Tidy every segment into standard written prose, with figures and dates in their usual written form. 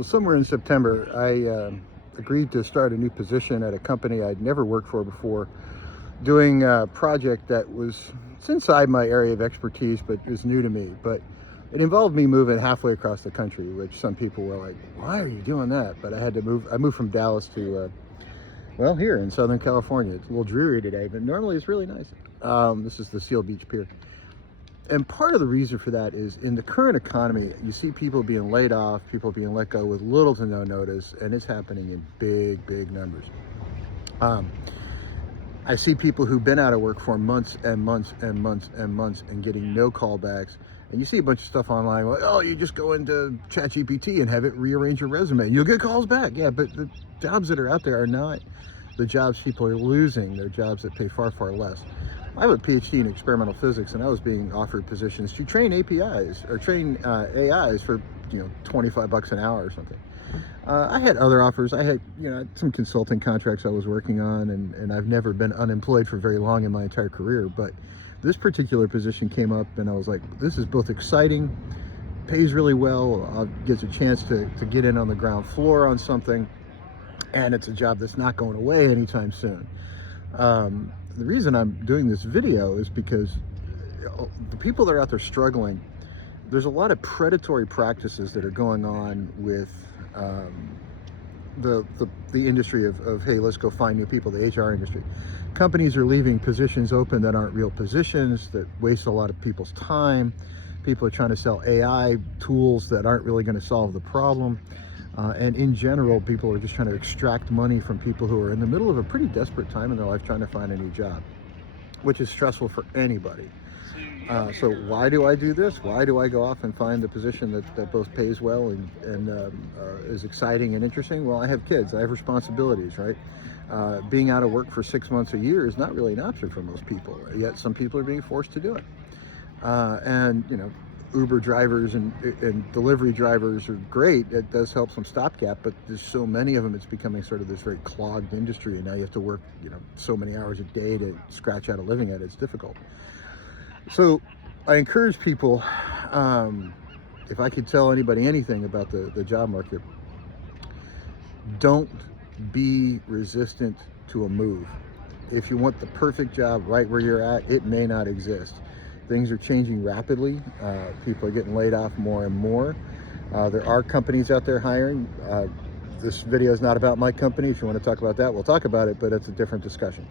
So somewhere in September, I agreed to start a new position at a company I'd never worked for before, doing a project that was it's inside my area of expertise, but is new to me. But it involved me moving halfway across the country, which some people were like, "Why are you doing that?" But I had to move. I moved from Dallas to well, here in Southern California. It's a little dreary today, but normally it's really nice. This is the Seal Beach Pier. And part of the reason for that is in the current economy, you see people being laid off, people being let go with little to no notice, and it's happening in big, big numbers. I see people who've been out of work for months and months and months and months and getting no callbacks. And you see a bunch of stuff online, like, oh, you just go into ChatGPT and have it rearrange your resume. You'll get calls back. Yeah, but the jobs that are out there are not the jobs people are losing. They're jobs that pay far, far less. I have a PhD in experimental physics, and I was being offered positions to train APIs or train AIs for 25 bucks an hour or something. I had other offers. I had some consulting contracts I was working on, and I've never been unemployed for very long in my entire career. But this particular position came up, and I was like, this is both exciting, pays really well, gets a chance to get in on the ground floor on something, and it's a job that's not going away anytime soon. The reason I'm doing this video is because the people that are out there struggling, there's a lot of predatory practices that are going on with the industry of hey, let's go find new people, the HR industry. Companies are leaving positions open that aren't real positions, that waste a lot of people's time. People are trying to sell AI tools that aren't really going to solve the problem. And in general, people are just trying to extract money from people who are in the middle of a pretty desperate time in their life trying to find a new job, which is stressful for anybody. So why do I do this? Why do I go off and find the position that both pays well and is exciting and interesting? Well, I have kids. I have responsibilities, right? Being out of work for 6 months a year is not really an option for most people, yet some people are being forced to do it. Uber drivers and delivery drivers are great. It does help some stopgap, but there's so many of them, it's becoming sort of this very clogged industry, and now you have to work, so many hours a day to scratch out a living at it. It's difficult. So I encourage people, if I could tell anybody anything about the job market, don't be resistant to a move. If you want the perfect job right where you're at, it may not exist. Things are changing rapidly. People are getting laid off more and more. There are companies out there hiring. This video is not about my company. If you want to talk about that, we'll talk about it, but it's a different discussion.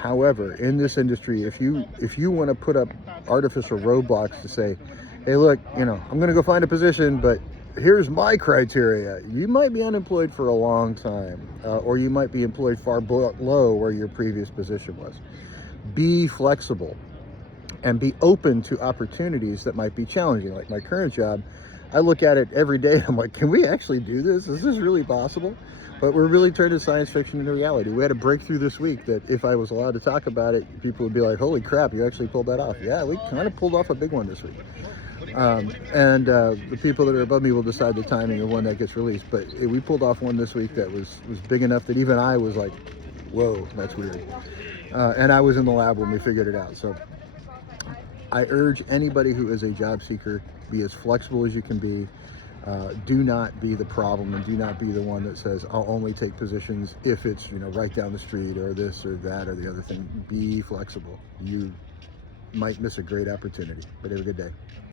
However, in this industry, if you want to put up artificial roadblocks to say, hey, look, I'm going to go find a position, but here's my criteria, you might be unemployed for a long time, or you might be employed far below where your previous position was. Be flexible and be open to opportunities that might be challenging. Like my current job, I look at it every day. I'm like, can we actually do this? Is this really possible? But we're really turning science fiction into reality. We had a breakthrough this week that if I was allowed to talk about it, people would be like, holy crap, you actually pulled that off. Yeah, we kind of pulled off a big one this week. The people that are above me will decide the timing of when that gets released. But we pulled off one this week that was big enough that even I was like, whoa, that's weird. And I was in the lab when we figured it out. So I urge anybody who is a job seeker, be as flexible as you can be. Do not be the problem, and do not be the one that says, I'll only take positions if it's, right down the street or this or that or the other thing. Be flexible. You might miss a great opportunity, but have a good day.